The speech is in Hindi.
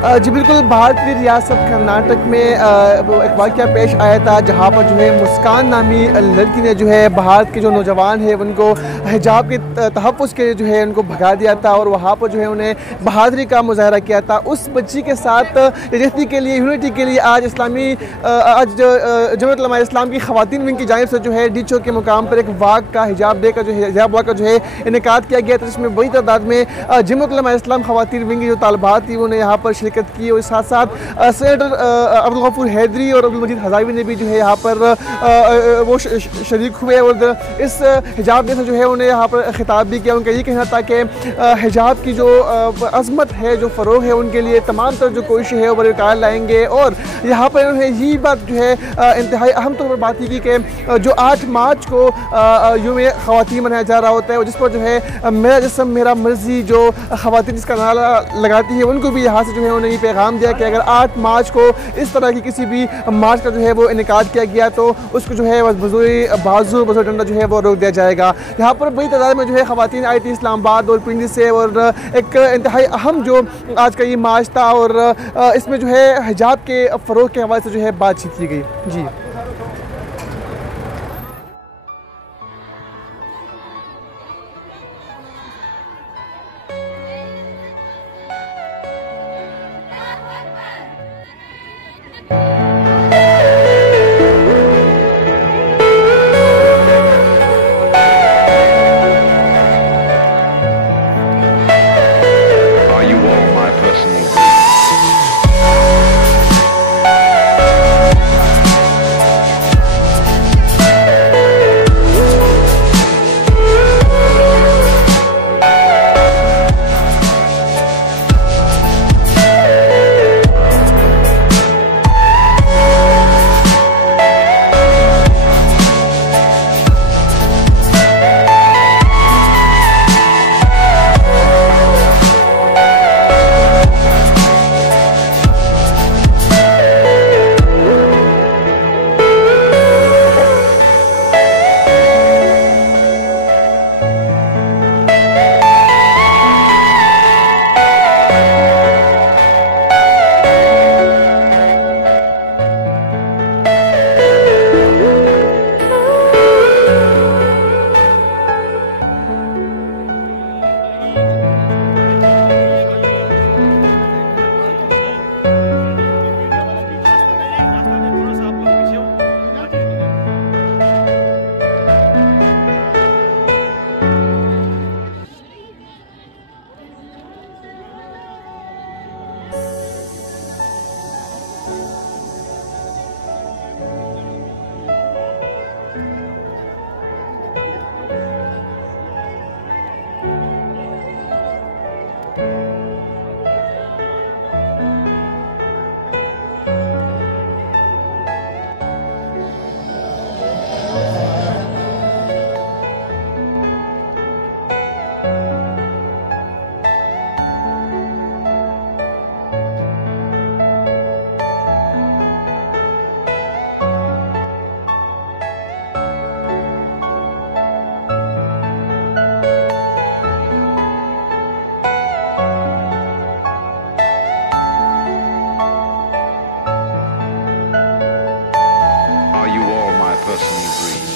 जी बिल्कुल, भारतीय रियासत कर्नाटक में एक वाक़या पेश आया था जहाँ पर जो है मुस्कान नामी लड़की ने जो है भारत के जो नौजवान हैं उनको हिजाब के तहफ़्फ़ुज़ के लिए जो है उनको भगा दिया था और वहाँ पर जो है उन्हें बहादुरी का मुज़ाहरा किया था। उस बच्ची के साथ यकजहती के लिए, यूनिटी के लिए आज जमात उलमा इस्लाम की ख़वातीन विंग की जानिब से जो है डी चौक के मुकाम पर एक वाक़ का हिजाब देकर जो है हिजाब वाक़ का जो है इनेकाद किया गया था, जिसमें बड़ी तादाद में जमात उलमा इस्लाम ख़वातीन विंग की जो तालिबात थी उन्होंने यहाँ पर शिरकत की और साथ साथ सेनेटर अब्दुल गफूर हैदरी और अब्दुल मजीद हज़ावी ने भी जो है यहाँ पर वो शरीक हुए और इस हिजाब डे से जो है उन्हें यहाँ पर ख़िताब भी किया। उनका ये कहना था कि हिजाब की जो अज़मत है, जो फ़रोग़ है, उनके लिए तमाम तरह जो कोशिश है वो बरकरार लाएंगे। और यहाँ पर उन्होंने यही बात जो है इंतहाई अहम तौर पर बात की कि जो 8 मार्च को यूम ख़वातीन मनाया जा रहा होता है, जिस पर जो है मेरा जिस्म मेरा मर्ज़ी जो ख़वातीन जिसका नारा लगाती है, उनको भी यहाँ से जो है उन्होंने ये पैगाम दिया कि अगर 8 मार्च को इस तरह की किसी भी मार्च का जो है वो इनेकाद किया गया तो उसको जो है बाजू डंडा जो है वो रोक दिया जाएगा। यहाँ पर बड़ी तादाद में जो है ख़वातीन आई थी इस्लामाबाद और पिंडी से और एक इंतहाई अहम जो आज का ये मार्च था और इसमें जो है हिजाब के फ़रोग़ के हवाले से जो है बातचीत की गई। जी Are you all my personal dreams?